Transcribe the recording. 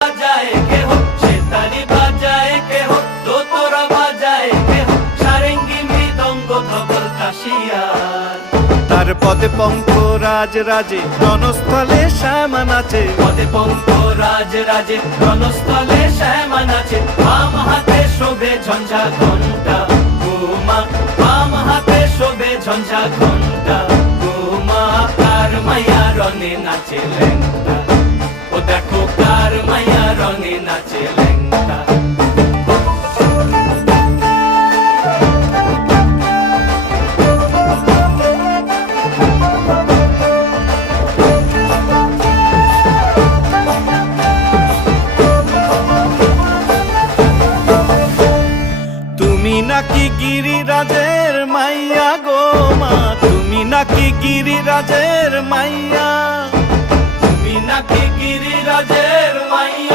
বাজায় কেহ সেতারি বাজায় কেহ দোতরা বাজায় কেহ সারেঙ্গি মৃদঙ্গ ধবল কাশিয়ার তার পদে পঙ্ক রাজ রাজে রণস্থলে শ্যামা নাচে পদে পঙ্ক রাজ রাজে রণস্থলে শ্যামা নাচে বাম হাতে শোভে ঝঞ্ঝা ঘণ্টা ঘুমা বাম হাতে শোভে ঝঞ্ঝা ঘণ্টা ঘুমা কার মাইয়া রনে নাচে লেংটা ও দেখো কার মাইয়া রনে নাচে লেংটা তুমি নাকি গিরিরাজের মাইয়া গো মা, তুমি নাকি গিরিরাজের মাইয়া, তুমি নাকি গিরিরাজের মাইয়া।